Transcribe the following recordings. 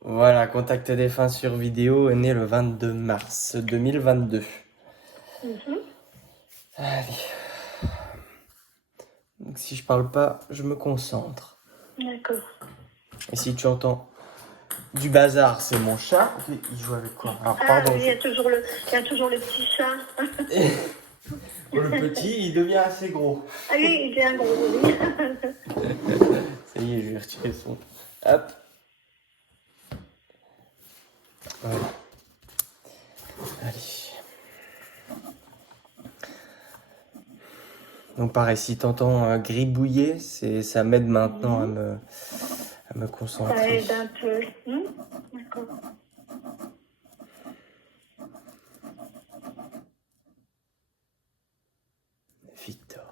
Voilà, Contact défunt sur vidéo est né le 22 mars 2022. Mhm. Allez. Donc si je parle pas, je me concentre. D'accord. Et si tu entends du bazar, c'est mon chat. Il joue avec quoi? Alors Ah pardon. oui, il y a toujours le petit chat. Le petit, il devient assez gros. Ah oui, il est un gros, oui. Ça y est, je vais retirer son. Hop. Voilà. Allez. Donc pareil, si t'entends gribouiller, ça m'aide maintenant à me Ça concentrer. aide un peu. D'accord. Victor.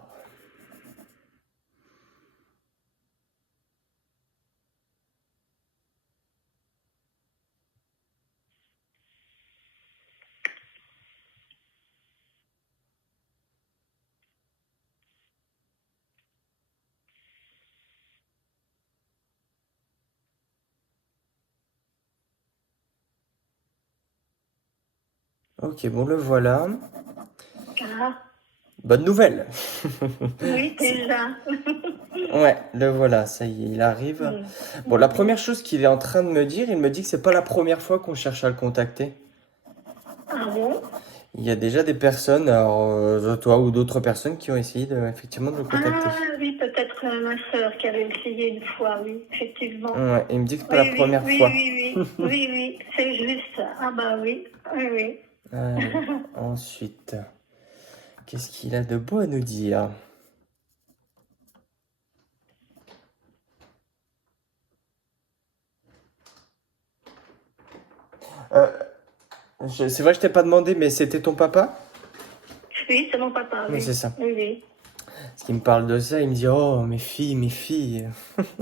Ok, bon le voilà. Ah, Bonne nouvelle. oui, déjà. Ouais, le voilà, ça y est, il arrive. Bon, la première chose qu'il est en train de me dire, il me dit que c'est pas la première fois qu'on cherche à le contacter. Ah bon? Il y a déjà des personnes, alors toi ou d'autres personnes qui ont essayé effectivement de le contacter. Ah oui, peut-être ma sœur qui avait essayé une fois, oui, effectivement. Ouais, il me dit que c'est pas Oui, la oui, première oui, fois. oui, oui, oui, oui, c'est juste. Ah bah oui, oui, oui. Allez, ensuite, qu'est-ce qu'il a de beau à nous dire? Euh, c'est vrai, je t'ai pas demandé, mais c'était ton papa? Oui, c'est mon papa, Oui, c'est oui. ça. Oui, oui. Parce qu'il me parle de ça, il me dit, oh, mes filles, mes filles.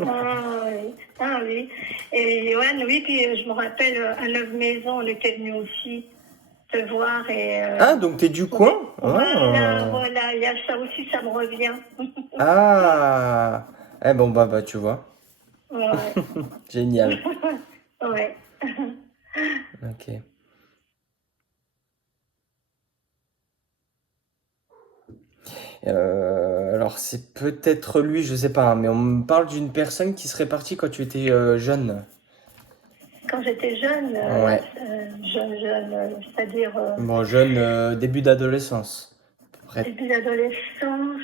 Ah oui, ah oui. Et Johan, oui, puis je me rappelle, à Neuve Maison, on était venu aussi te voir et Ah, donc t'es du coin? voilà, Ah. voilà, il y a ça aussi, ça me revient. Ah. Eh bon, bah, tu vois. Ouais, Génial. ouais. Ok. Alors c'est peut-être lui, je sais pas, hein, mais on me parle d'une personne qui serait partie quand tu étais jeune. Quand j'étais jeune, Ouais. jeune, c'est-à-dire Bon, jeune, début d'adolescence. À peu près. début d'adolescence,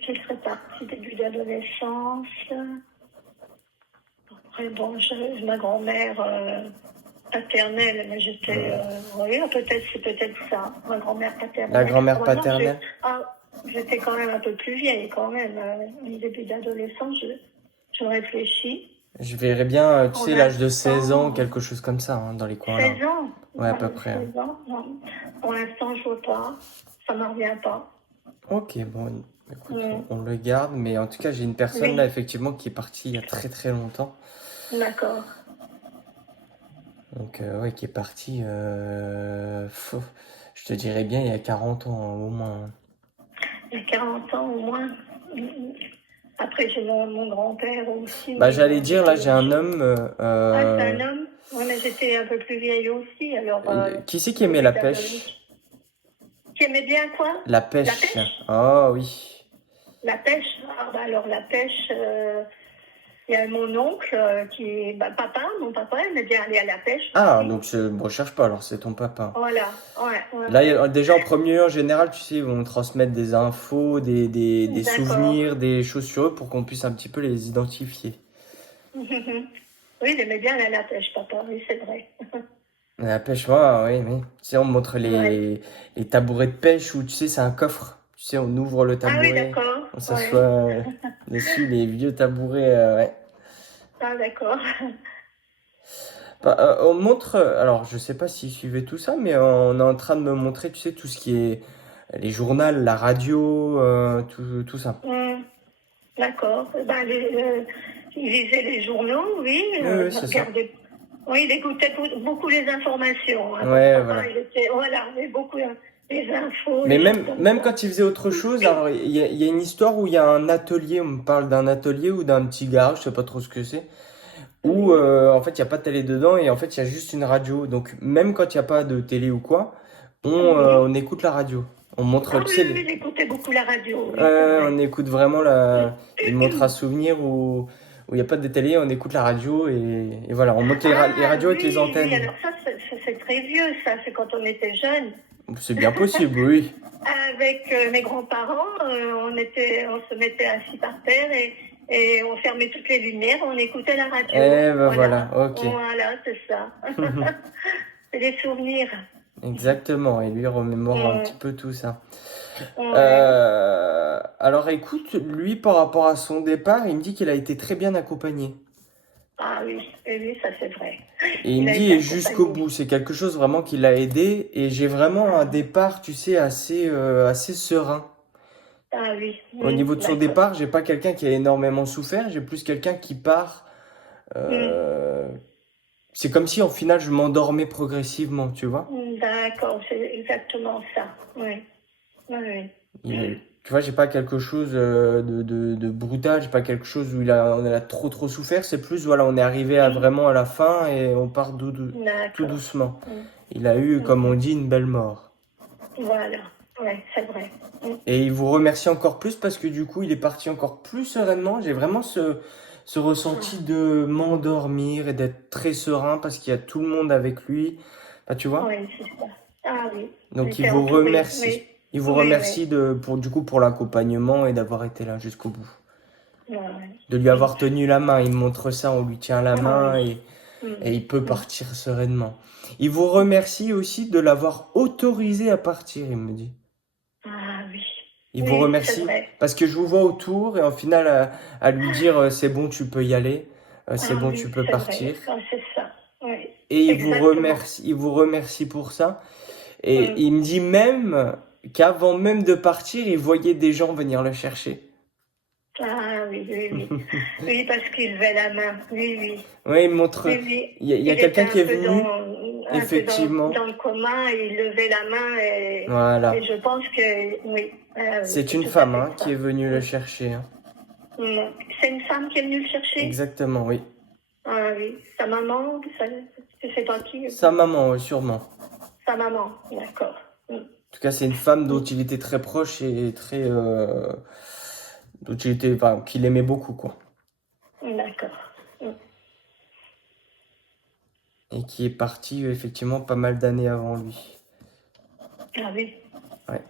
qui serait parti début d'adolescence. Après, bon, ma grand-mère paternelle, mais j'étais, oui, peut-être, c'est peut-être ça, ma grand-mère paternelle. La grand-mère Maintenant, paternelle? j'étais quand même un peu plus vieille, quand même, au début d'adolescence, je réfléchis. Je verrais bien, tu Pour sais, l'âge de 16 ans, l'instant, quelque chose comme ça, hein, dans les coins là. 16 ans. Ouais, à peu près. 16 ans, non. Pour l'instant, je vois pas. Ça ne me revient pas. Ok, bon, écoute, Mm. on le garde, mais en tout cas, j'ai une personne là, Oui, effectivement, qui est partie il y a très très longtemps. d'accord. Donc, ouais, qui est partie, je te dirais bien, il y a 40 ans, hein, au moins. Il y a 40 ans au moins. Mm. Après, j'ai mon grand-père aussi, Bah, mais j'allais bon, dire, là, j'étais j'ai un jeune. homme. Ah, c'est un homme? Oui, mais j'étais un peu plus vieille aussi, alors Qui c'est qui aimait début la d'adolescence. pêche? Qui aimait bien quoi? La La pêche. pêche? Oh oui. La pêche? Ah, bah, alors la pêche, il y a mon oncle qui est mon papa aimait bien aller à la pêche Ah, aussi. donc je ne recherche pas, alors c'est ton papa. Voilà, ouais, ouais, Là, ouais. déjà en premier lieu, en général, tu sais, ils vont transmettre des infos, des D'accord. souvenirs, des choses sur eux pour qu'on puisse un petit peu les identifier. Oui, il aimait bien aller à la pêche, papa, oui, c'est vrai. La pêche, moi, oui, oui. Tu sais, on me montre Ouais. les tabourets de pêche où, tu sais, c'est un coffre. Tu sais, on ouvre le Ah oui, tabouret, d'accord, on s'assoit ouais. dessus, les vieux tabourets, ouais. Ah, d'accord. Bah, on montre, alors je sais pas s'ils suivaient tout ça, mais on est en train de me montrer, tu sais, tout ce qui est les journaux, la radio, tout ça. Hmm, d'accord. Ben, il lisait les journaux, oui, Oui, oui, il c'est ça. regardait. Oui, il écoutait beaucoup les informations, hein. Mon Ouais, papa, voilà. il était, voilà, il avait beaucoup les infos, Mais les choses même, comme même ça. quand il faisait autre chose, alors il y a une histoire où il y a un atelier, on me parle d'un atelier ou d'un petit garage, je sais pas trop ce que c'est, où en fait il n'y a pas de télé dedans et en fait il y a juste une radio. Donc même quand il n'y a pas de télé ou quoi, Oui. on écoute la radio. On montre, Ah tu oui, sais, oui, oui, j'écoutais beaucoup la radio, oui, c'est vrai. on écoute vraiment la. Il montre un souvenir où il n'y a pas de télé, on écoute la radio et voilà, on monte les Ah radios avec les oui, oui, antennes. alors ça, c'est très vieux, ça, c'est quand on était jeunes. C'est bien possible, oui. Avec mes grands-parents, on se mettait assis par terre et on fermait toutes les lumières, on écoutait la radio. Eh ben Voilà, voilà, ok. voilà, c'est ça. C'est des souvenirs. Exactement, et lui remémore un petit Mm. peu tout ça. Ouais. Alors écoute, lui par rapport à son départ, il me dit qu'il a été très bien accompagné. Ah oui, et oui, ça c'est vrai. Et il Il me a été dit jusqu'au accompagné. bout, c'est quelque chose vraiment qui l'a aidé et j'ai vraiment un départ, tu sais, assez serein. Ah oui, Au niveau de son d'accord. départ, j'ai pas quelqu'un qui a énormément souffert, j'ai plus quelqu'un qui part. Mm. euh, c'est comme si en final je m'endormais progressivement, tu vois. D'accord, c'est exactement ça. Oui, oui, oui. Tu vois, j'ai pas quelque chose de brutal, j'ai pas quelque chose où on a trop souffert. C'est plus, voilà, on est arrivé vraiment à la fin et on part tout D'accord. doucement. Mm. Il a eu, comme on Mhm. dit, une belle mort. Voilà, oui, c'est vrai. Et il vous remercie encore plus parce que du coup, il est parti encore plus sereinement. J'ai vraiment ce ressenti Ah, de m'endormir et d'être très serein parce qu'il y a tout le monde avec lui. Enfin, tu vois? oui, c'est ça. Ah oui, on Donc il était vous entourés, remercie. oui. Il vous Oui, remercie oui. pour l'accompagnement et d'avoir été là jusqu'au bout. Ouais, ouais. De lui avoir tenu la main. Il montre ça, on lui tient la Ah oui. main et Mm. il peut Mm. partir sereinement. Il vous remercie aussi de l'avoir autorisé à partir, il me dit. Ah oui. Il vous Oui, c'est remercie vrai. parce que je vous vois autour et en final à lui dire c'est bon, tu peux y aller, c'est Ah bon, tu oui, peux c'est partir. vrai. Ah, c'est ça. Oui, Et exactement. il vous remercie pour ça. Et Mm. il me dit même qu'avant même de partir, il voyait des gens venir le chercher. Ah oui, oui, oui. Oui, parce qu'il levait la main. Oui, oui. Oui, il montre. Oui, oui. Il y a Il était quelqu'un qui est venu, un peu effectivement. dans le coma, et il levait la main et Voilà. je pense que, oui, ah oui, C'est c'est une tout à femme fait hein, qui est ça. venue le Mm. chercher. Hein. Mm. C'est une femme qui est venue le chercher? Exactement, oui. Ah oui. Sa maman, tu sais pas qui? Sa maman, oui, sûrement. Sa maman, d'accord. Mm. En tout cas, c'est une femme dont Mm. il était très proche et très. Dont il était. Enfin, qu'il aimait beaucoup, quoi. D'accord. Mm. Et qui est parti, effectivement, pas mal d'années avant lui. Ah oui. Ouais.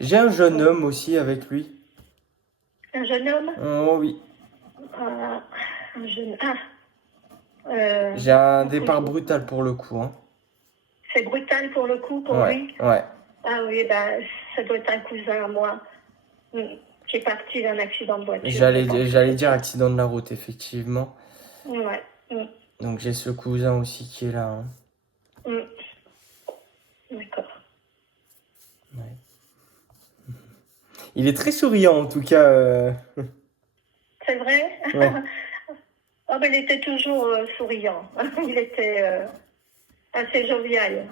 J'ai un jeune Mm. homme aussi avec lui. Un jeune homme? Oh oui. Ah, un jeune. Ah, J'ai un un départ cousin. brutal pour le coup. Hein. C'est brutal pour le coup, pour Ouais, lui? ouais. Ah oui, ben, ça doit être un cousin à moi mm, qui est parti d'un accident de voiture, je pense que J'allais c'est dire ça. accident de la route, effectivement. Ouais. Mm, Donc j'ai ce cousin aussi qui est là. Hein. mm, d'accord. Ouais. Il est très souriant en tout cas. C'est vrai? Ouais. Ah ben, il était toujours souriant. Il était assez jovial.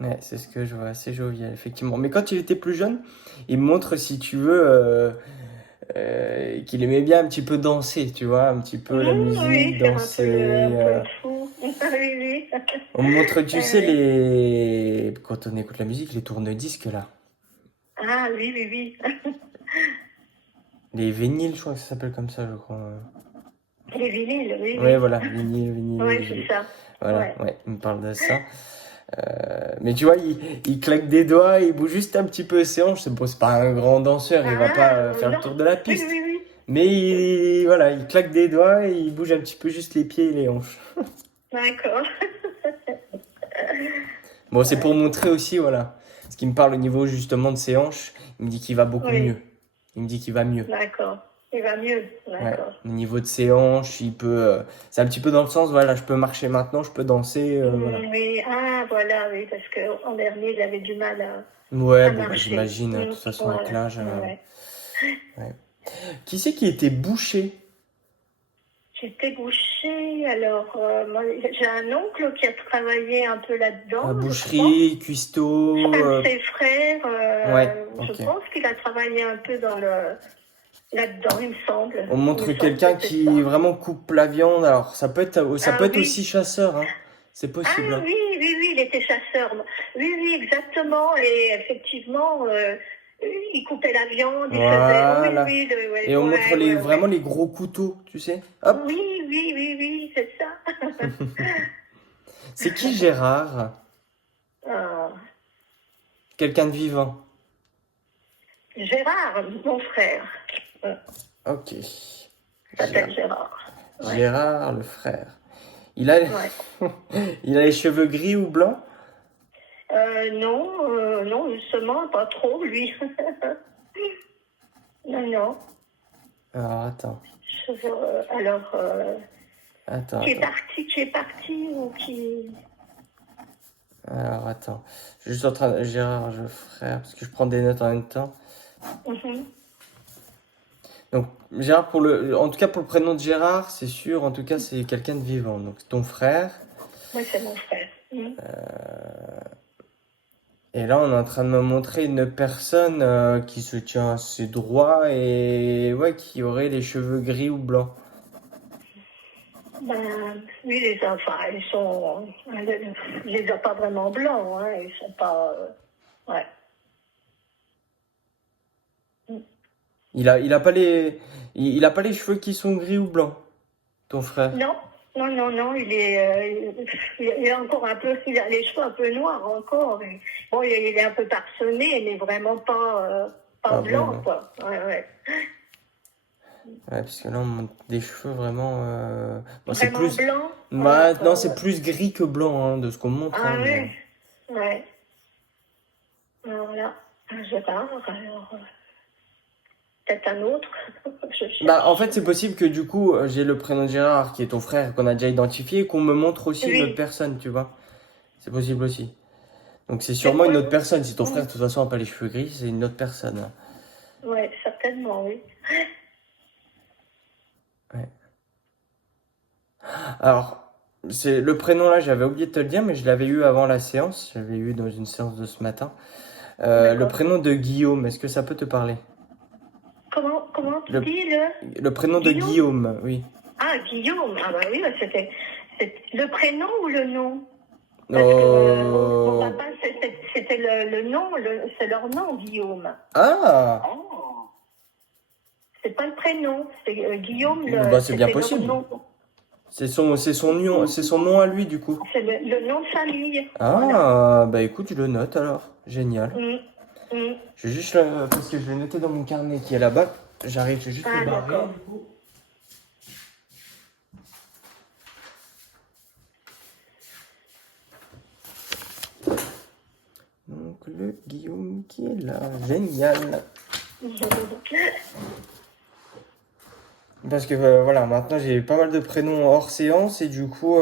Ouais, c'est ce que je vois, assez jovial, effectivement. Mais quand il était plus jeune, il me montre, si tu veux, qu'il aimait bien un petit peu danser, tu vois, un petit peu la Oui, musique, faire danser. un peu le fou. Oui, oui. On me montre, tu sais, Euh, quand on écoute la musique, les tourne-disques là. ah oui, oui, oui. Les vinyles, je crois que ça s'appelle comme ça, je crois. Les vinyles, oui, Ouais, oui. voilà, vinyle. Oui, c'est ça. Voilà, Ouais. ouais, il me parle de ça. Mais tu vois, il claque des doigts, il bouge juste un petit peu ses hanches. C'est bon, c'est pas un grand danseur, il va pas Ah, faire le non. tour de la Oui, piste. oui, oui. Mais voilà, il claque des doigts et il bouge un petit peu juste les pieds et les hanches. D'accord. Bon, c'est pour Ouais. montrer aussi, voilà. Ce qui me parle au niveau justement de ses hanches, il me dit qu'il va beaucoup mieux. Oui, Il me dit qu'il va mieux. d'accord. Il va mieux. Ouais. D'accord. Au niveau de ses hanches, il peut. C'est un petit peu dans le sens, voilà, je peux marcher maintenant, je peux danser, voilà. Oui, ah, voilà, oui, parce qu'en dernier, il avait du mal Ouais, à bon, bah, marcher. j'imagine, de toute façon, avec Voilà. l'âge. Ouais. Ouais. Qui c'est qui était bouché? J'étais boucher, alors moi, j'ai un oncle qui a travaillé un peu là-dedans, je crois. Boucherie, cuistot. Un de ses frères, Ouais, je ok. pense qu'il a travaillé un peu là-dedans, il me semble. On Il montre me semble quelqu'un que c'est qui ça. vraiment coupe la viande. Alors, ça Ah peut être aussi oui, chasseur, hein. C'est ah possible, hein. oui, oui, oui, il était chasseur. Oui, oui, exactement. Et effectivement, il coupait la viande, il faisait. Oui, Voilà. oui, Et on montre ouais, ouais, vraiment ouais. les gros couteaux, tu sais. Hop. Oui, oui, oui, oui, c'est ça. C'est qui Gérard? Ah, Quelqu'un de vivant. Gérard, mon frère, Ok. s'appelle Gérard. Gérard. Ouais, Gérard, le frère. Il a, ouais. il a les cheveux gris ou blancs? Non, non, justement, pas trop, lui. Non, non. Alors, attends. Alors, Attends, attends. qui est parti ou qui. Alors, attends. Je suis juste en train de... Gérard, le frère, parce que je prends des notes en même temps. Mhm. Donc, Gérard, en tout cas, pour le prénom de Gérard, c'est sûr, en tout cas, c'est quelqu'un de vivant. Donc, c'est ton frère. Oui, c'est mon frère. Mhm. Et là, on est en train de me montrer une personne qui se tient assez droit et ouais, qui aurait les cheveux gris ou blancs. Ben, lui, les enfants, ils sont. Il les a pas vraiment blancs, hein, ils sont pas. Ouais. Il a pas il a pas les cheveux qui sont gris ou blancs, ton frère. Non, non, non, non, il est encore un peu. Il a les cheveux un peu noirs encore. Mais, bon, il est un peu parsemé, mais vraiment pas Ah bon, blanc, ouais. quoi. Ouais, ouais. Ouais, parce que là, on monte des cheveux vraiment. Bon, c'est Vraiment plus. blanc. Bah, non, c'est plus gris que blanc, hein, de ce qu'on montre, Ah hein, mais... ouais, ouais. Alors là, un Gérard, alors peut-être un autre, je Bah, en cherche. fait, c'est possible que du coup, j'ai le prénom de Gérard, qui est ton frère, qu'on a déjà identifié, et qu'on me montre aussi une autre Oui, personne, tu vois. C'est possible aussi. Donc, c'est c'est sûrement une quoi? autre personne. Si ton frère, de toute façon, n'a pas les cheveux gris, c'est une autre personne, hein. Oui, certainement, oui. Ouais. Alors, c'est le prénom là, j'avais oublié de te le dire, mais je l'avais eu avant la séance. J'avais eu dans une séance de ce matin. Le D'accord. prénom de Guillaume, est-ce que ça peut te parler? Comment tu Le, dis le prénom de Guillaume? Guillaume, oui. Ah, Guillaume. Ah bah oui, bah, c'est le prénom ou le nom? Parce que mon Euh... papa, c'était le nom, c'est leur nom, Guillaume. Ah! Oh. C'est pas le prénom, c'est Guillaume, Bah, c'est bien c'était leur possible. nom. C'est son nom à lui, du coup. C'est le nom de famille. Voilà. Ah, bah écoute, je le note alors. Génial. Mm, mm. Je vais juste parce que je l'ai noté dans mon carnet qui est là-bas. J'arrive, je vais juste le Ah, barrer, d'accord. du coup. Donc, le Guillaume qui est là. Génial. Parce que voilà, maintenant j'ai pas mal de prénoms hors séance et du coup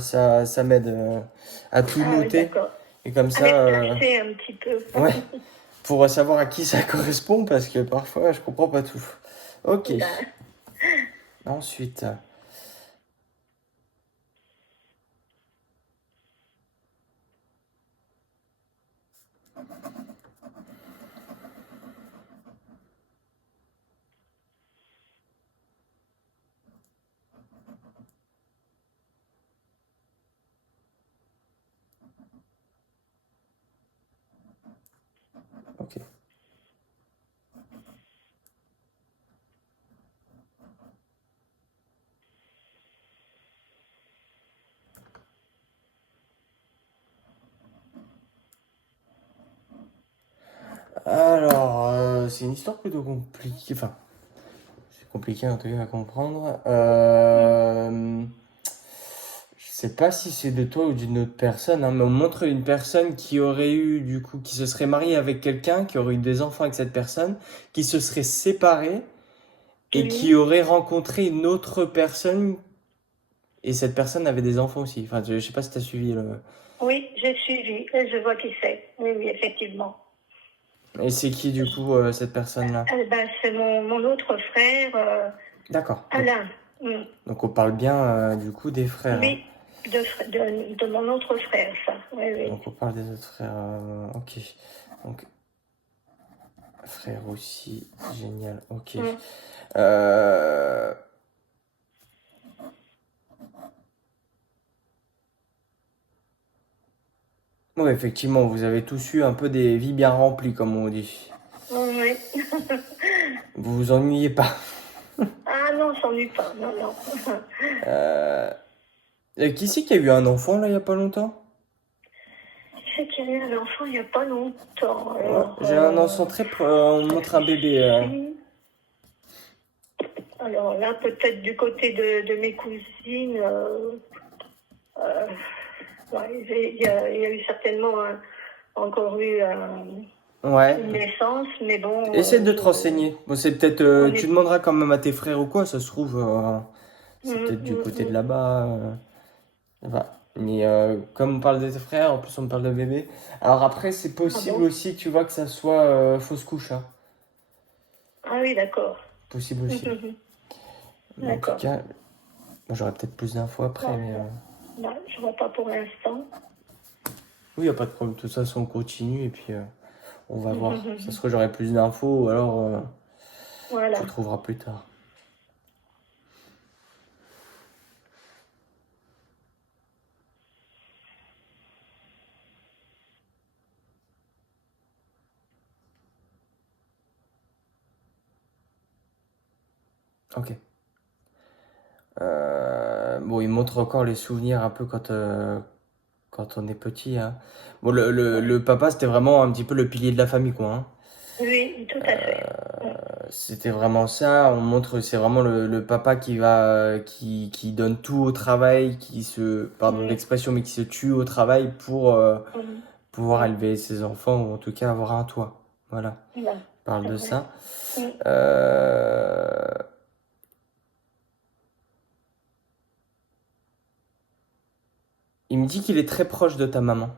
ça m'aide à tout Ah oui, noter. d'accord. Et comme À les ça, replacer un petit peu. ouais, pour savoir à qui ça correspond parce que parfois je comprends pas tout. Ok. Ben, Ensuite, ok. Alors, c'est une histoire plutôt compliquée. Enfin, c'est compliqué en tout cas à comprendre. Je sais pas si c'est de toi ou d'une autre personne, hein, mais on montre une personne qui aurait eu, du coup, qui se serait mariée avec quelqu'un, qui aurait eu des enfants avec cette personne, qui se serait séparée et qui oui, aurait rencontré une autre personne et cette personne avait des enfants aussi. Enfin, je sais pas si t'as suivi le... oui, j'ai suivi. Je vois qui c'est. Oui, oui, effectivement. Et c'est qui, du coup, cette personne-là? Ben, c'est mon autre frère, D'accord. Donc, Alain. Mm. Donc on parle bien du coup des frères, hein. Oui, de mon autre frère, ça. Oui, oui. Donc on parle des autres frères. Ok. Donc frère aussi, génial. Ok. Mm. Euh, Ouais, effectivement, vous avez tous eu un peu des vies bien remplies, comme on dit. Oui. Vous vous ennuyez pas. Ah non, on s'ennuie pas. Non, non. Euh, qui c'est qui a eu un enfant là il y a pas longtemps? C'est qu'il y a eu un enfant il n'y a pas longtemps. Ouais, Alors, j'ai un enfant très on je montre un bébé. réfléchis. Alors là, peut-être du côté de mes cousines, euh, ouais, il y a eu certainement encore eu Ouais. une naissance, mais bon, Essaie de te renseigner. Bon, c'est peut-être. on Tu est. demanderas quand même à tes frères ou quoi, ça se trouve. C'est Mm, peut-être du mm, côté de mm. là-bas. Voilà. Mais comme on parle de tes frères, en plus on parle de bébé. Alors après, c'est Ah possible bon? aussi, tu vois, que ça soit fausse couche, hein. Ah oui, d'accord. Possible aussi. Mais en tout D'accord. cas, moi, j'aurai peut-être plus d'infos après. Bon, Mais là, je vois pas pour l'instant. oui, il n'y a pas de problème. De toute façon, on continue et puis on va voir. Ça se trouve, j'aurai plus d'infos ou alors tu Voilà. trouveras plus tard. Ok. Bon, il montre encore les souvenirs un peu quand on est petit, hein. Bon, Ouais. le papa, c'était vraiment un petit peu le pilier de la famille, quoi, hein. Oui, tout à fait. C'était vraiment ça. On montre, c'est vraiment le papa qui donne tout au travail, pardon de Mm, l'expression, mais qui se tue au travail pour mm, pouvoir mm. élever ses enfants ou en tout cas avoir un toit. Voilà. Là, On parle c'est de vrai. ça. Mm. Euh, Il me dit qu'il est très proche de ta maman.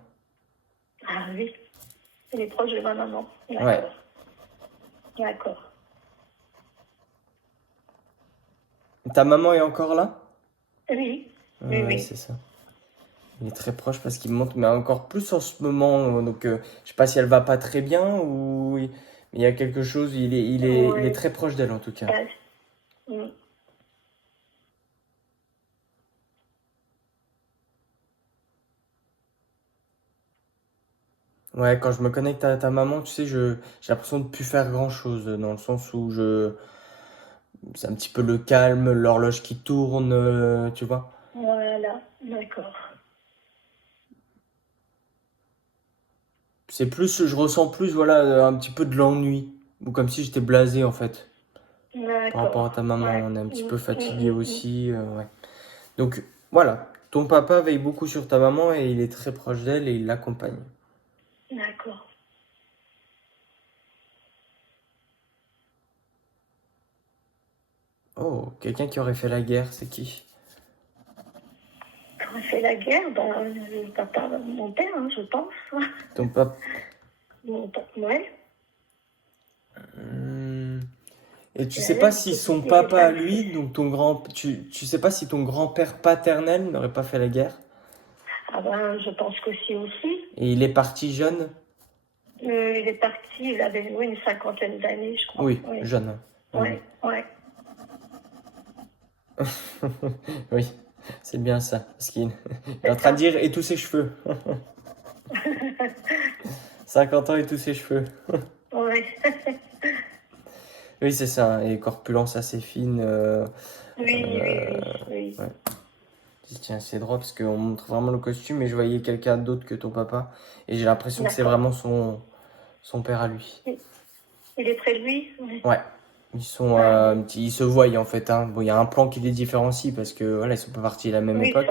Ah oui, il est proche de ma maman. Ouais. D'accord. D'accord. Ta maman est encore là? Oui, oui, Ouais, oui. c'est ça. Il est très proche parce qu'il me montre, mais encore plus en ce moment. Donc, je sais pas si elle va pas très bien ou mais il y a quelque chose. Il est Ouais. très proche d'elle en tout cas. Bah, mm. Ouais, quand je me connecte à ta maman, tu sais, j'ai l'impression de plus faire grand-chose dans le sens où c'est un petit peu le calme, l'horloge qui tourne, tu vois. Voilà, d'accord. C'est plus, je ressens plus, voilà, un petit peu de l'ennui ou comme si j'étais blasé en fait par rapport à D'accord. ta maman. Ouais. On est un petit Mm, peu mm, fatigué mm, mm. aussi, ouais. Donc voilà, ton papa veille beaucoup sur ta maman et il est très proche d'elle et il l'accompagne. D'accord. Oh, quelqu'un qui aurait fait la guerre, c'est qui? Quand on fait la guerre, ben, le papa, mon père, hein, je pense. Ton papa. Ouais. Et tu sais pas Elle, si son il est papa à passé. lui, donc tu sais pas si ton grand-père paternel n'aurait pas fait la guerre Ah ben, je pense que si aussi. et il est parti jeune? Il est parti, il avait oui, une cinquantaine d'années, je crois. Oui, Oui, jeune. Oui, ouais, ouais. oui. Oui, c'est bien ça. Parce qu'il il est en C'est train de ça. dire et tous ses cheveux. 50 ans et tous ses cheveux. Ouais. Oui, c'est ça, hein. Et corpulence assez fine. Oui, oui, euh, oui, oui. ouais. Tiens, c'est drôle parce qu'on montre vraiment le costume et je voyais quelqu'un d'autre que ton papa. Et j'ai l'impression que c'est D'accord. vraiment son père à lui. Il est près de lui? Oui. Ouais. Ils sont, Ah bon. ils se voient en fait, hein. Bon, il y a un plan qui les différencie parce que voilà, ils sont pas partis à la même Oui, époque.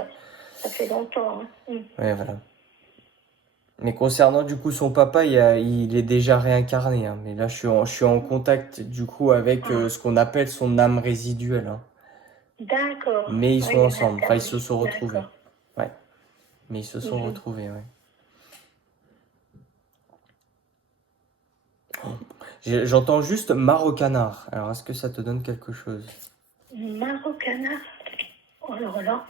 ça fait longtemps. Hein. Ouais, voilà. Mais concernant du coup son papa, il est déjà réincarné, hein. Mais là, je suis en contact du coup avec Ah, ce qu'on appelle son âme résiduelle, hein. d'accord. Mais ils Ah, sont il est ensemble. Enfin, ils réincarné. se sont retrouvés. D'accord. Ouais. Mais ils se sont Mhm. retrouvés, ouais. J'entends juste Marocanard. Alors, est-ce que ça te donne quelque chose? canard. Oh là là.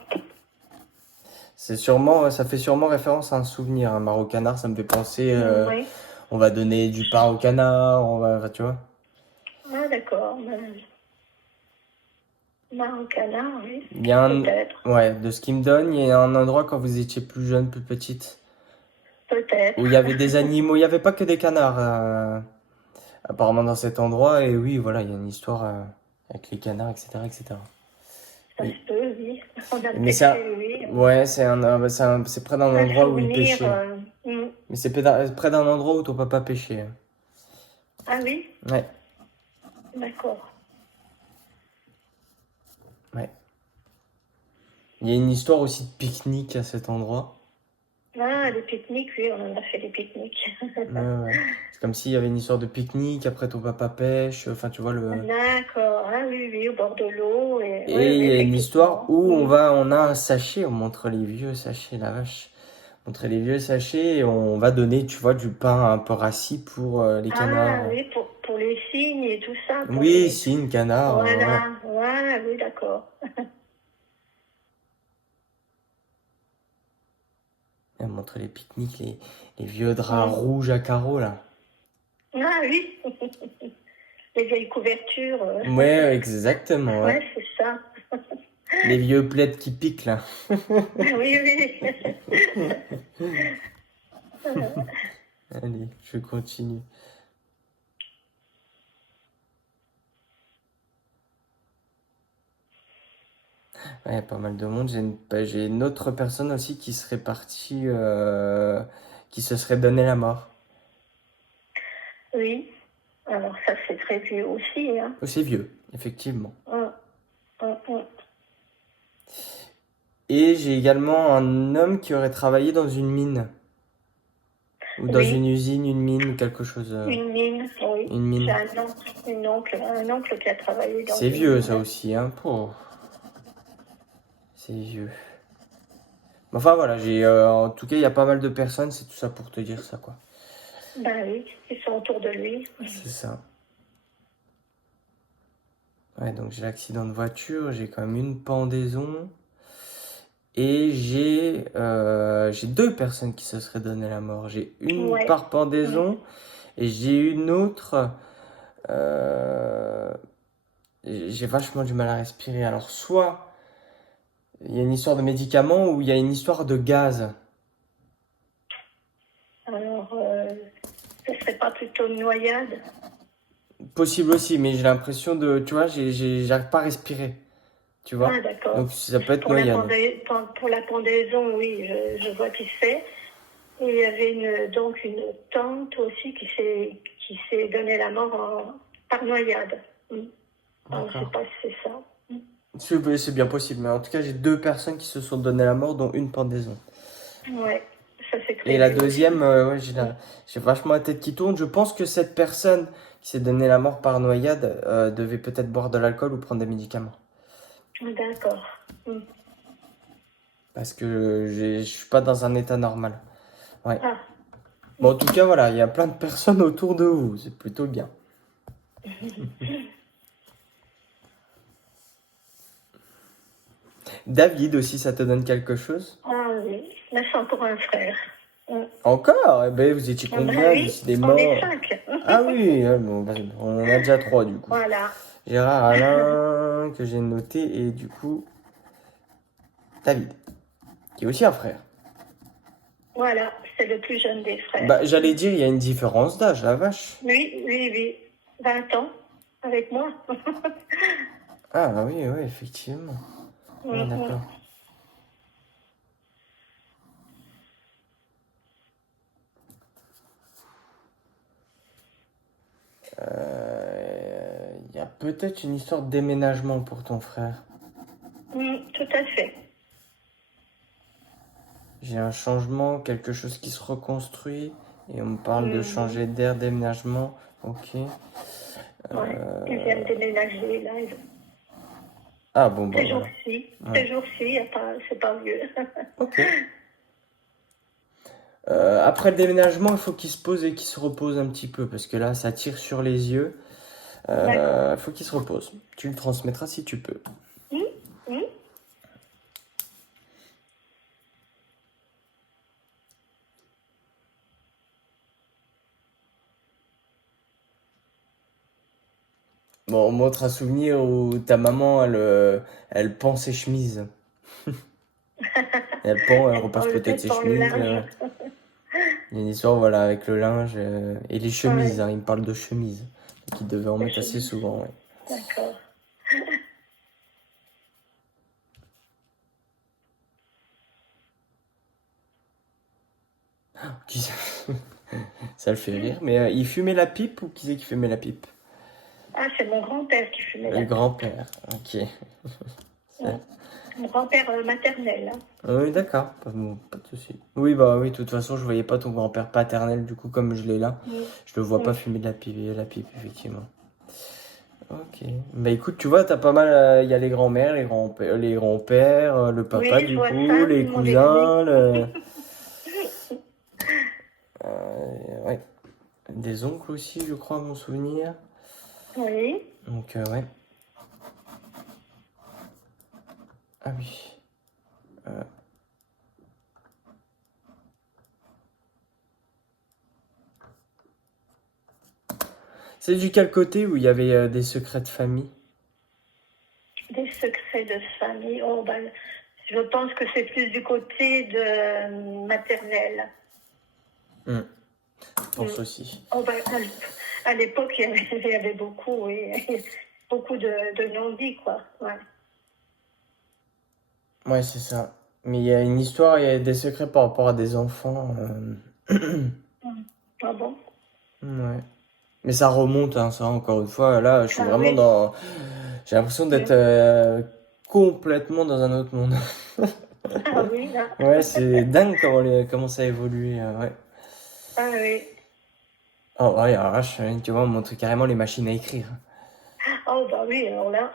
Ça fait sûrement référence à un souvenir. Un mare au canard, ça me fait penser, Oui. on va donner du pain au canard, enfin, tu vois. Ah, d'accord. Mare au canard, oui. Il y a Peut-être. ouais, de ce qu'il me donne, il y a un endroit quand vous étiez plus jeune, plus petite, Peut-être. où il y avait des animaux. Il n'y avait pas que des canards, apparemment dans cet endroit. Et oui, voilà, il y a une histoire avec les canards, etc., etc. Ça Oui. se peut, oui. On a Mais peut-être oui. ouais, c'est près d'un Un endroit où il souvenir. pêchait. Mais c'est près d'un endroit où ton papa pêchait. Ah oui, Ouais, d'accord. ouais. Il y a une histoire aussi de pique-nique à cet endroit. Ah, les pique-niques, oui, on en a fait des pique-niques. Ouais, ouais. C'est comme s'il y avait une histoire de pique-nique, après ton papa pêche, enfin tu vois D'accord. Ah oui, oui, au bord de l'eau. Et oui, Et il oui, y a une histoire effectivement. où on a un sachet, on montre les vieux sachets, la vache. Montrer les vieux sachets et on va donner, tu vois, du pain un peu rassis pour les Ah canards. oui, pour les cygnes et tout ça. Pour Oui, les... cygne, canard, voilà. Voilà, voilà, oui, d'accord. Et on montre les pique-niques, les vieux draps rouges à carreaux là. Ah oui, les vieilles couvertures. Ouais, exactement, ouais. Ouais, c'est ça. Les vieux plaids qui piquent là. Oui, oui. Allez, je continue. Ouais, y a pas mal de monde. J'ai une autre personne aussi qui serait partie, qui se serait donné la mort. Oui, alors ça c'est très vieux aussi. Hein. Oh, c'est vieux, effectivement. Hum, hum, hum. Et j'ai également un homme qui aurait travaillé dans une mine. Ou dans une Oui, usine, une mine, ou quelque chose. une mine, oui. Une J'ai mine. un oncle qui a travaillé dans C'est une vieux ça mine. aussi, hein. C'est vieux. Enfin voilà, en tout cas, il y a pas mal de personnes, c'est tout ça pour te dire ça, quoi. Ben oui, ils sont autour de lui. C'est ça. Ouais, donc j'ai l'accident de voiture, j'ai quand même une pendaison. Et j'ai deux personnes qui se seraient donné la mort. J'ai une Ouais. par pendaison et j'ai une autre. euh, j'ai vachement du mal à respirer. Alors, soit il y a une histoire de médicaments ou il y a une histoire de gaz. Alors, ce serait pas plutôt une noyade? Possible aussi, mais j'ai l'impression de. Tu vois, j'arrive pas à respirer. Tu Ah, vois? d'accord. Donc, ça peut être noyade. Pour la pendaison, oui, je vois qui c'est. Et il y avait donc une tante aussi qui s'est donné la mort par noyade. Alors, je sais D'accord. pas si c'est ça. C'est bien possible, mais en tout cas, j'ai deux personnes qui se sont donné la mort, dont une pendaison. Ouais, ça c'est Et très la vieux deuxième, aussi. ouais, j'ai vachement la tête qui tourne. Je pense que cette personne qui s'est donné la mort par noyade devait peut-être boire de l'alcool ou prendre des médicaments. D'accord. Parce que je suis pas dans un état normal. Ouais. Ah, Bon, en tout cas, voilà, il y a plein de personnes autour de vous. C'est plutôt bien. David aussi, ça te donne quelque chose? ah oui, là c'est encore un frère. Encore? Eh ben, vous étiez Ah ben combien, oui, on est décidément? 5. Ah oui, bon, bah, on en a déjà trois, du coup. Voilà. Gérard, Alain, que j'ai noté, et du coup, David, qui est aussi un frère. Voilà, c'est le plus jeune des frères. Bah, j'allais dire, il y a une différence d'âge, la vache. Oui, oui, oui. 20 ans avec moi. Ah, bah oui, oui, effectivement. Ouais, d'accord. Il y a peut-être une histoire de déménagement pour ton frère. Tout à fait. J'ai un changement, quelque chose qui se reconstruit, et on me parle de changer d'air, déménagement. Ok. Ouais. Ils viennent déménager là. Ah bon, bah Ces voilà. jours-ci. Ouais. Ces jours-ci, c'est pas vieux. Ok. Après le déménagement, il faut qu'il se pose et qu'il se repose un petit peu, parce que là, ça tire sur les yeux. Il D'accord. faut qu'il se repose. Tu le transmettras si tu peux. Bon, on montre un souvenir où ta maman, elle pend ses chemises. Elle pend, elle repasse peut-être ses Dans le chemises. linge. Il y a une histoire, voilà, avec le linge et les chemises. Ouais, Hein, il me parle de chemises. Donc, il devait en la mettre assez chemise. souvent, ouais. D'accord. Qui ça ça le fait rire. Mais il fumait la pipe ou qui c'est qui fumait la pipe? Ah, c'est mon grand-père qui fumait Le la pipe. grand-père. Ok. Mm. Mon grand-père maternel. Hein. Oui, d'accord. Bon, pas de souci. Oui, bah oui, de toute façon, je voyais pas ton grand-père paternel, du coup, comme je l'ai là. Mm. Je le vois pas Mm. fumer de la pipe, effectivement. Ok. Bah écoute, tu vois, t'as pas mal. Il y a les grands-mères, les grands-pères, le papa, Oui, je du vois coup, ça, les tout le monde est venu. cousins, ouais. Des oncles aussi, je crois, à mon souvenir. Oui. Donc, ouais. Ah oui. Euh, C'est du quel côté où il y avait des secrets de famille? Des secrets de famille. Oh, ben, je pense que c'est plus du côté de maternel. Hmm, je pense Mm. aussi. Oh, ben, à l'époque, il y avait beaucoup, oui, beaucoup de non-dits, quoi. Ouais. Ouais, c'est ça. Mais il y a une histoire, il y a des secrets par rapport à des enfants. Mm. Ah bon? Ouais. Mais ça remonte, hein, ça, encore une fois. Là, je suis Ah vraiment oui. dans. J'ai l'impression d'être Mm. complètement dans un autre monde. Ah oui, ah, Ouais, c'est dingue comment ça a évolué. Ouais. ah oui. Oh, ouais, alors là, tu vois, on montre carrément les machines à écrire. Oh, bah oui, alors là.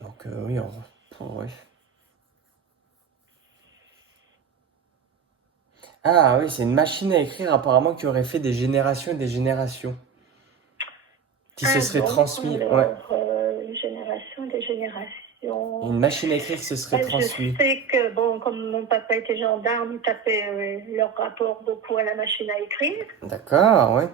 Donc, oui, ouais. Ah, oui, c'est une machine à écrire apparemment qui aurait fait des générations et des générations. Qui se Ah serait bon? transmis. Ouais. Alors, une génération, des générations. Une machine à écrire qui se serait Ben, je transmis. sais que, bon, comme mon papa était gendarme, il tapait leur rapport beaucoup à la machine à écrire. D'accord, ouais.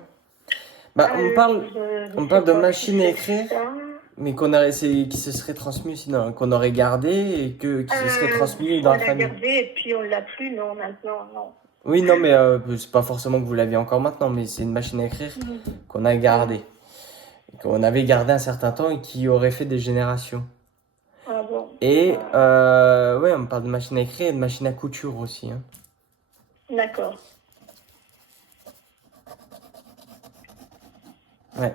Bah, Alors, je ne on sais parle de pas si machine à c'est écrire, ça. mais qui se serait transmis sinon, qu'on aurait gardé et qui se serait transmis dans On la l'a famille. gardé et puis on l'a plus, non, maintenant, non. Oui, non, mais c'est pas forcément que vous l'aviez encore maintenant, mais c'est une machine à écrire Mm. qu'on a Mm. gardée. Qu'on avait gardé un certain temps et qui aurait fait des générations. Ah bon. Et, Ah, ouais, on parle de machine à écrire et de machine à couture aussi, hein. d'accord. Ouais.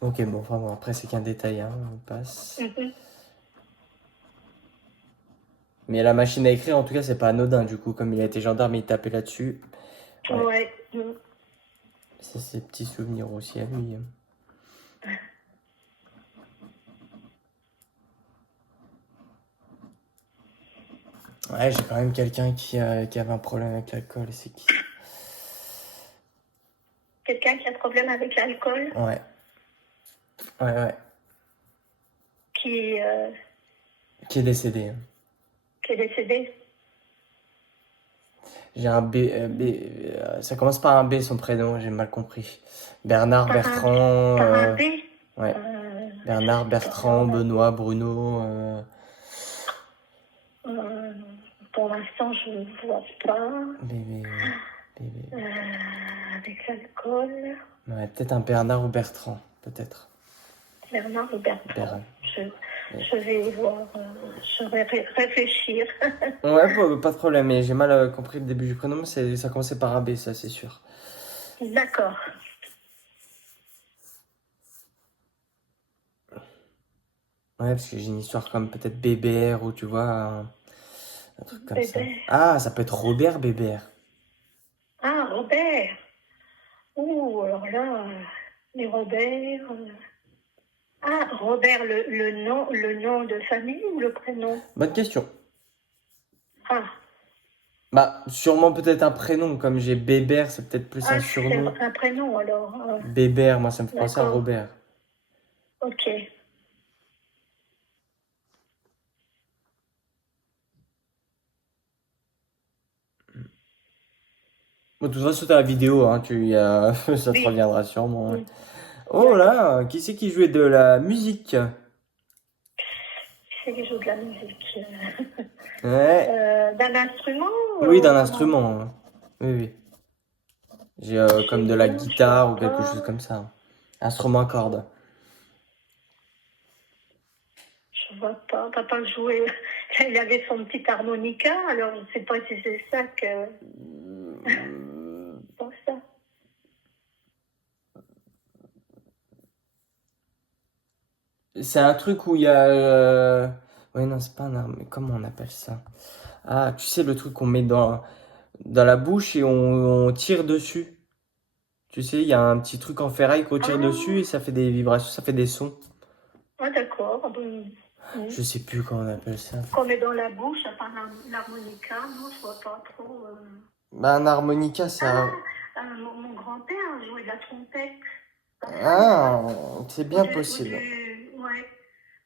Ok, bon, enfin bon, après c'est qu'un détail, hein, on passe. Mhm. Mais la machine à écrire, en tout cas, c'est pas anodin, du coup, comme il a été gendarme, il tapait là-dessus. Ouais, Ouais. Mm. c'est ses petits souvenirs aussi à lui, hein. Ouais, j'ai quand même quelqu'un qui avait un problème avec l'alcool, c'est qui? Quelqu'un qui a un problème avec l'alcool, Ouais, ouais. qui, euh, Qui est décédé, hein. qui est décédé. J'ai un ça commence par un B, son prénom, j'ai mal compris. Bernard, Par un, Bertrand, par un B. ouais. Euh, Bernard, Bertrand, alors là, Benoît, Bruno, euh, pour l'instant, je ne vois pas. bébé, bébé. Avec l'alcool, Ouais, peut-être un Bernard ou Bertrand, peut-être. Bernard ou Bertrand. Bernard. Je vais voir, je vais réfléchir. Ouais, pas de problème, mais j'ai mal compris le début du prénom, mais ça commençait par un B, ça c'est sûr. D'accord. Ouais, parce que j'ai une histoire comme peut-être Bébert ou tu vois, un truc comme ça. Bébert. Ah, ça peut être Robert Bébert. Ah, Robert. Ouh, alors là, les Robert. Ah, Robert, le nom de famille ou le prénom? Bonne question. Ah, Bah, sûrement peut-être un prénom, comme j'ai Bébert, c'est peut-être plus un ah c'est surnom. un prénom alors. Ah, Bébert, moi ça me fait penser à d'accord. Robert. Ok. Bon, de toute façon, t'as la vidéo, hein, ça te Oui, reviendra sûrement. Ouais. oui, Oh d'accord. là, qui c'est qui jouait de la musique? C'est qui joue de la musique. Ouais, D'un instrument, oui, d'un comment? instrument, hein. Oui, oui. J'ai Je comme sais de la bien, je vois guitare ou quelque pas. chose comme ça, hein. Instrument à cordes. Je vois pas. Papa jouait. Il avait son petit harmonica, alors je ne sais pas si c'est ça que. Pour ça. C'est un truc où il y a. Ouais, non, c'est pas un arme. Comment on appelle ça? Ah, tu sais, le truc qu'on met dans la bouche et on tire dessus. Tu sais, il y a un petit truc en ferraille qu'on tire dessus et Ah, ça fait des vibrations, ça fait des sons. ah d'accord. Ah bon. Je sais plus comment on appelle ça. Qu'on met dans la bouche, à part l'harmonica, non, je vois pas trop. Bah, un harmonica, c'est un. Mon grand-père jouait de la trompette. Enfin, Ah, c'est ou bien du, ou possible. du, ouais.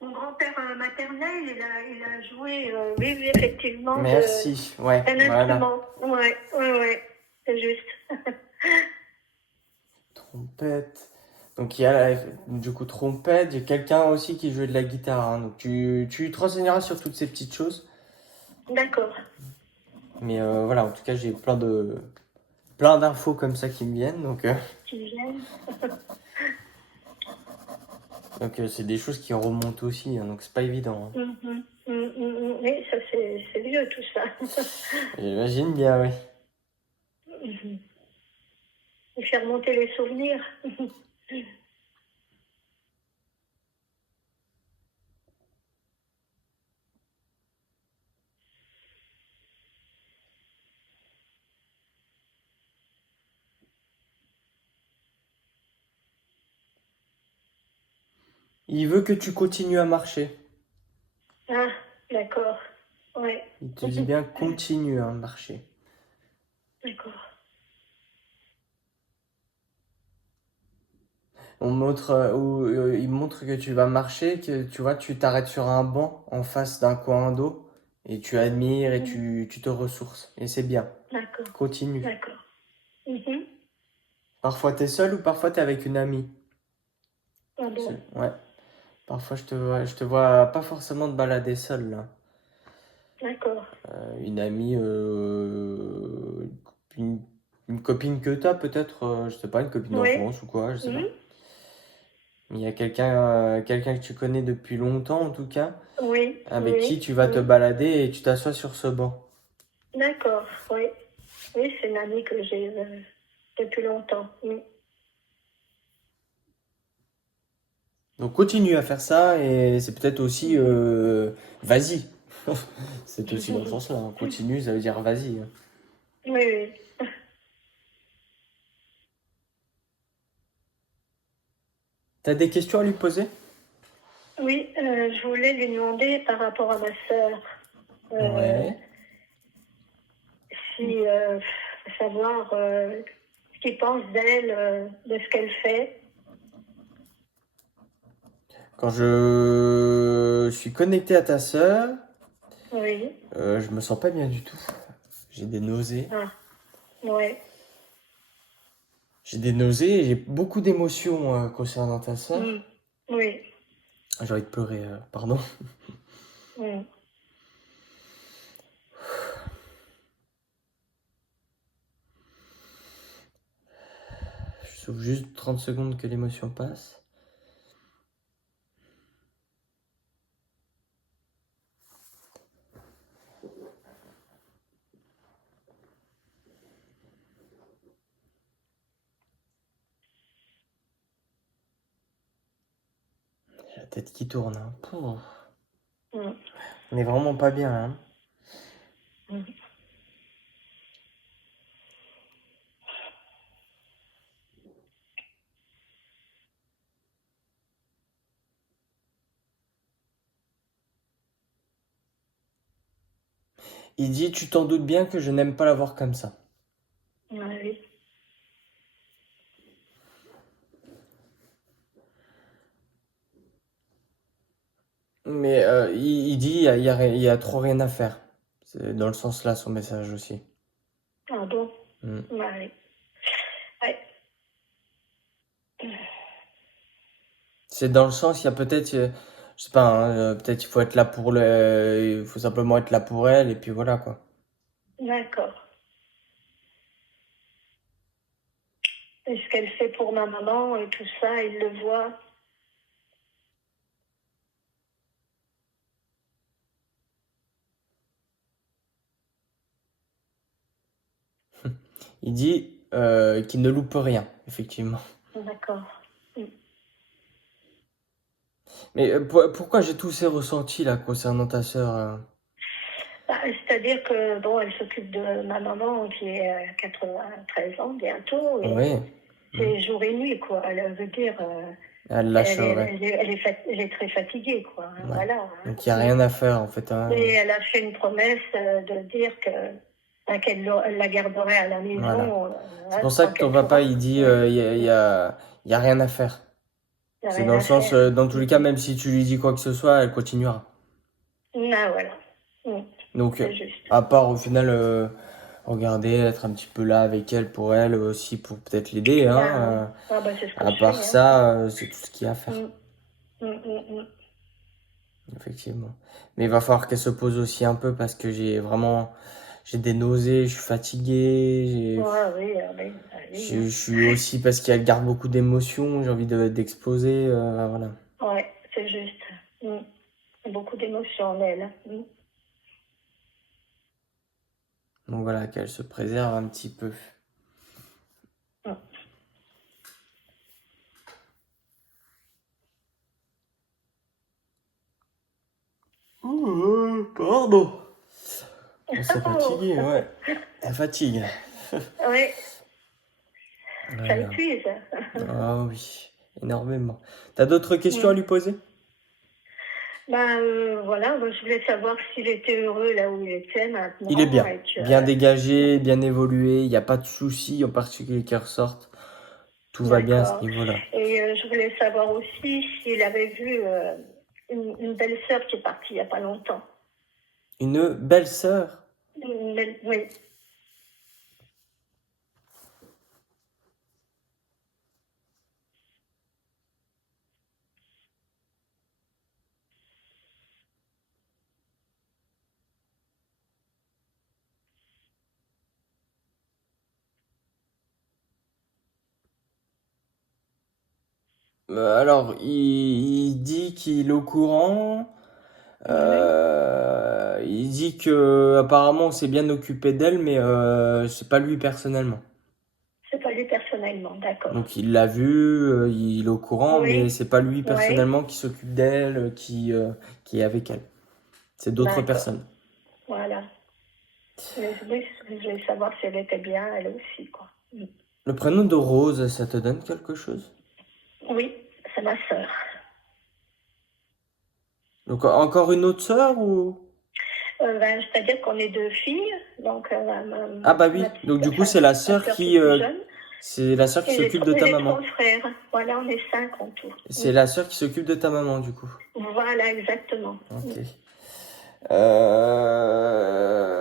Mon grand-père maternel, il a joué, oui, oui, effectivement, Merci. Ouais, d'un voilà. instrument. Ouais, ouais, ouais, c'est juste. Trompette. Donc il y a du coup trompette, il y a quelqu'un aussi qui jouait de la guitare, hein. Donc tu te renseigneras sur toutes ces petites choses. D'accord. Mais voilà, en tout cas j'ai plein d'infos comme ça qui me viennent. Qui viennent. C'est des choses qui remontent aussi, hein, donc c'est pas évident, hein. Mhm, oui, ça c'est vieux tout ça. J'imagine bien, oui. Mhm. Il fait remonter les souvenirs. Il veut que tu continues à marcher. Ah, d'accord. Ouais. Il te dit bien continue à marcher. D'accord. Il montre que tu vas marcher, que tu vois, tu t'arrêtes sur un banc en face d'un coin d'eau et tu admires et Mhm. tu te ressources. Et c'est bien. D'accord. Continue. D'accord. Mhm. Parfois t'es seul ou parfois t'es avec une amie. Ah bon. Ouais. Parfois je te vois pas forcément te balader seul là. D'accord. Une amie, une, une copine que t'as peut-être, je sais pas, une copine Oui. d'enfance ou quoi, je sais Mhm. pas. Il y a quelqu'un que tu connais depuis longtemps en tout cas, Oui. avec qui Oui. tu vas te Mhm. balader et tu t'assois sur ce banc. D'accord. Oui. Oui, c'est une amie que j'ai depuis longtemps. Mhm. Donc continue à faire ça et c'est peut-être aussi Mhm. vas-y. C'est aussi dans ce sens-là, hein. Continue, ça veut dire vas-y, hein. Oui, oui. T'as des questions à lui poser? Oui, je voulais lui demander par rapport à ma sœur, euh, Ouais. si savoir ce qu'il pense d'elle, de ce qu'elle fait. Quand je suis connecté à ta sœur, Oui. je me sens pas bien du tout. J'ai des nausées. Ah, ouais. J'ai des nausées et j'ai beaucoup d'émotions concernant ta sœur. Mm. Oui. J'ai envie de pleurer, pardon. Mm. Je souffre juste 30 secondes que l'émotion passe. J'ai la tête qui tourne, hein. Pouh. Mm. On est vraiment pas bien, hein. Mm. Il dit, tu t'en doutes bien que je n'aime pas la voir comme ça. Oui. Mais il dit, il y a trop rien à faire. C'est dans le sens là, son message aussi. Ah bon. Mm. Ouais. Ouais. C'est dans le sens, il y a peut-être, je sais pas, hein, peut-être il faut être là pour il faut simplement être là pour elle, et puis voilà, quoi. D'accord. Et ce qu'elle fait pour ma maman et tout ça, il le voit. Il dit qu'il ne loupe rien, effectivement. D'accord. Mm. Mais pourquoi j'ai tous ces ressentis là concernant ta sœur Bah, c'est-à-dire que, bon, elle s'occupe de ma maman qui est à 93 ans bientôt, et Oui, c'est jour et nuit, quoi. Elle veut dire, elle lâcherait. elle est très fatiguée, quoi. Hein, Ouais. voilà. Hein. Donc il n'y a rien à faire en fait, hein. Et elle a fait une promesse de dire que elle la garderait à la Voilà. maison C'est pour ça tant que ton qu'elle papa pourra. il dit Ouais. il y a rien à faire. Il n'y a C'est rien dans le à sens, faire. dans tous les cas, même si tu lui dis quoi que ce soit, elle continuera. Ah, voilà. Donc, C'est juste. à part au final, regarder, être un petit peu là avec elle pour elle aussi, pour peut-être l'aider, hein. C'est ce que À je part fais. Hein. ça, c'est tout ce qu'il y a à faire, Mm, mm. effectivement. Mais il va falloir qu'elle se pose aussi un peu parce que j'ai des nausées, je suis fatigué, Ouais, oui, oui, oui, je suis aussi parce qu'elle garde beaucoup d'émotions, j'ai envie d'exploser, voilà. ouais, c'est juste. Mm. Beaucoup d'émotions en elle. Mm. Donc voilà, qu'elle se préserve un petit peu. Mm. Pardon. On s'est Oh, fatigué, ouais. Ça fatigue. ouais, ça Voilà. épuise. Ah oui, énormément. T'as d'autres questions à Mm. lui poser? Voilà, moi, je voulais savoir s'il était heureux là où il était Il est maintenant bien. et Bien que, dégagé, bien évolué. Il n'y a pas de soucis en particulier qui ressortent. Tout va bien à ce d'accord. niveau-là. Et je voulais savoir aussi s'il avait vu une belle-sœur qui est partie il n'y a pas longtemps. Une belle sœur. Oui. Alors, il dit qu'il est au courant. Oui. Il dit que apparemment on s'est bien occupé d'elle, mais c'est pas lui personnellement. C'est pas lui personnellement, d'accord. Donc il l'a vu, il est au courant, mais Oui, c'est pas lui oui, personnellement qui s'occupe d'elle, qui est avec elle. C'est d'autres d'accord. personnes. Voilà. Mais oui, je voulais savoir si elle était bien, elle aussi, quoi. Le prénom de Rose, ça te donne quelque chose? Oui, c'est ma sœur. Donc encore une autre sœur ou? C'est-à-dire qu'on est deux filles, donc Ah bah oui. Donc du coup enfin, c'est la ma sœur sœur qui est plus jeune, qui s'occupe de et ta les maman. trois frères. Voilà, on est cinq en tout. C'est la sœur qui s'occupe de ta maman du coup. Voilà, exactement. Ok.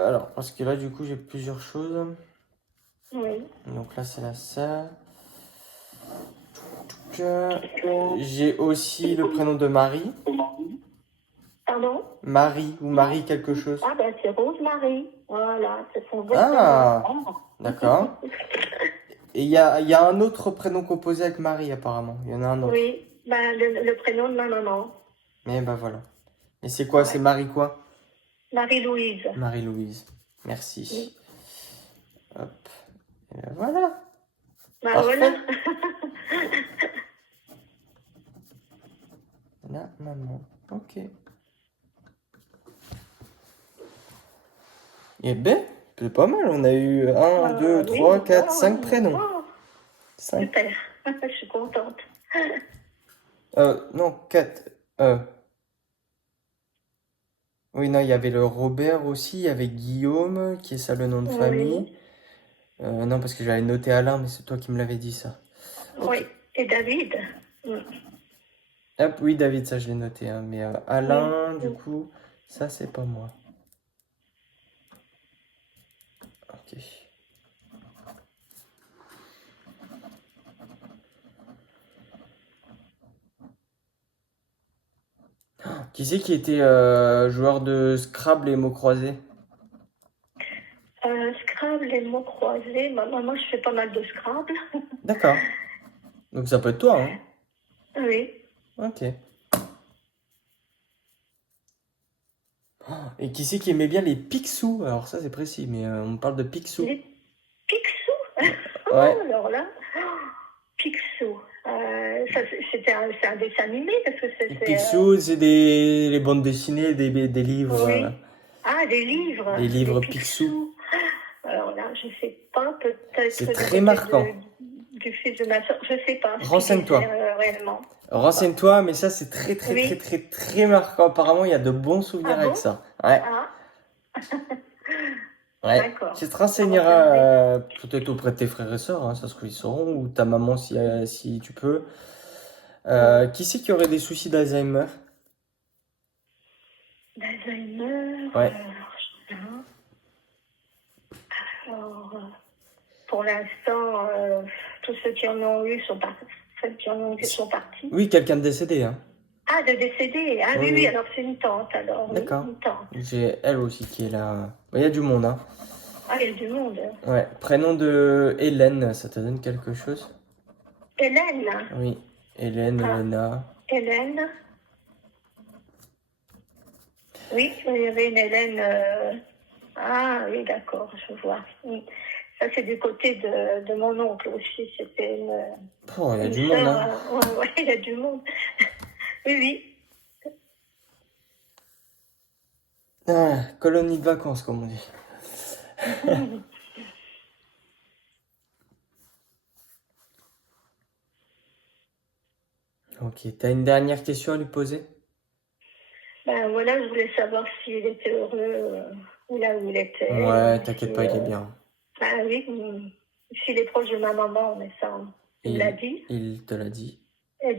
Alors parce que là du coup j'ai plusieurs choses. Oui. Donc là c'est la sœur. J'ai aussi le prénom de Marie. Pardon? Marie ou Marie quelque chose. Ah ben c'est Rosemary. Voilà, c'est son vrai Ah, prénom. d'accord. Et il y a un autre prénom composé avec Marie apparemment. Il y en a un autre. Oui, le prénom de ma maman. Mais bah voilà. Et c'est quoi? C'est Ouais. Marie quoi? Marie-Louise. Marie-Louise. Mm. Merci. Hop. Et ben voilà. Bah voilà. Parfait. La maman. Ok. Eh ben, c'est pas mal. On a eu un, deux, Oui, 3, ça 4, va. 5 Hein. prénoms. Oh, 5. super. Je suis contente. Non, 4. Oui, non, il y avait le Robert aussi. Il y avait Guillaume, qui est ça le nom de famille. Oui, Non, parce que j'avais noté Alain, mais c'est toi qui me l'avais dit ça. oui. Ok. Et David. Hop, oui, David, ça je l'ai noté, hein. Mais Mm. Alain, du coup, ça c'est pas moi. Ok. Qui c'est qui était joueur de Scrabble et mots croisés? Scrabble, les mots croisés. Moi, je fais pas mal de Scrabble. D'accord. Donc ça peut être toi, hein? Oui. Ok. Oh, et qui c'est qui aimait bien les Picsou? Alors ça c'est précis, mais on parle de Picsou. Les Picsou. Ouais. Oh, alors là, Picsou. C'est un dessin animé parce que Les Picsou, c'est les bandes dessinées, des livres. Oui. Ah, des livres. Des livres Des Picsou. Alors là, je sais pas, peut-être C'est du très côté marquant. du fils de ma soeur. Je sais pas. Renseigne-toi. Réellement. Renseigne-toi, mais ça c'est très très très Oui. très très marquant. Apparemment, il y a de bons souvenirs Ah avec bon? ça. Ouais, Ah, ouais. d'accord. Tu te On va renseigneras regarder. peut-être auprès de tes frères et sœurs, hein, ça se trouve ils sauront, ou ta maman si tu peux. Qui c'est qui aurait des soucis d'Alzheimer? D'Alzheimer. Ouais. Je sais pas. Alors, pour l'instant, tous ceux qui en ont eu sont partis. Ceux qui en ont eu sont partis. Oui, quelqu'un de décédé, hein. Ah, de décédé. Ah Oui, oui, oui. alors c'est une tante, alors. Oui, D'accord. une tante. J'ai elle aussi qui est là. Il y a du monde, hein. Ah, il y a du monde. Ouais. Prénom de Hélène, ça te donne quelque chose? Hélène. Oui. Hélène, Ah, Helena. Hélène. Oui, il y avait une Hélène. Ah oui, d'accord, je vois. Oui. Ça, c'est du côté de mon oncle aussi. C'était Oh, il y a une du monde, sœur. hein. Ouais, il y a du monde. Oui, oui. Ah, colonie de vacances, comme on dit. Ok, t'as une dernière question à lui poser? Ben voilà, je voulais savoir s'il était heureux là où il était. Ouais, t'inquiète pas, il est bien. Ah oui, s'il est proche de ma maman, mais ça, il me l'a dit. Il te l'a dit. Et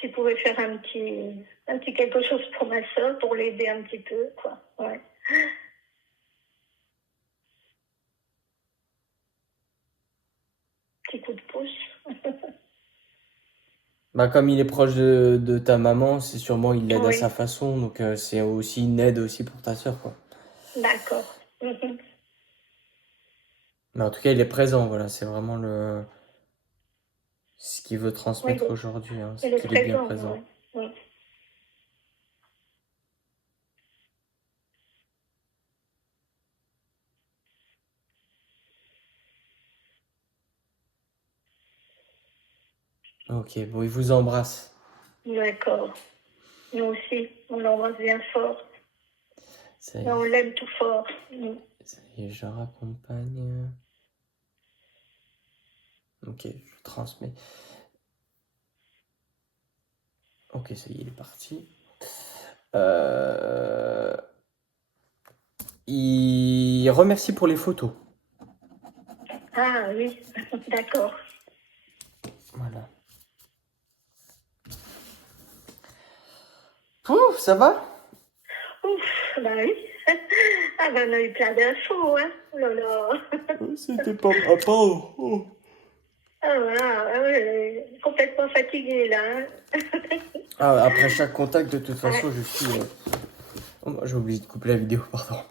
s'il pouvait faire un petit quelque chose pour ma soeur, pour l'aider un petit peu, quoi. Ouais. Petit coup de pouce. Bah, comme il est proche de ta maman, c'est sûrement il l'aide à Oui, sa façon, donc c'est aussi une aide aussi pour ta sœur, quoi. d'accord. Mhm. Mais en tout cas, il est présent, voilà, c'est vraiment ce qu'il veut Oui, transmettre aujourd'hui, hein, c'est il est qu'il est bien présent, présent. ouais. Oui. Ok, bon, il vous embrasse. D'accord. Nous aussi, on l'embrasse bien fort. Ça Et y on est, l'aime tout fort. ça y est, je raccompagne. Ok, je transmets. Ok, ça y est, il est parti. Il remercie pour les photos. Ah oui, d'accord. Voilà. Pouf, ça va? Ouf, bah oui. Ah ben on a eu plein d'infos, hein. Oh là là. C'était pas papa. Oh. Ah voilà, ah ouais, complètement fatiguée là. Hein. Ah, après chaque contact, de toute Ouais. façon, je suis. Oh, j'ai oublié de couper la vidéo, pardon.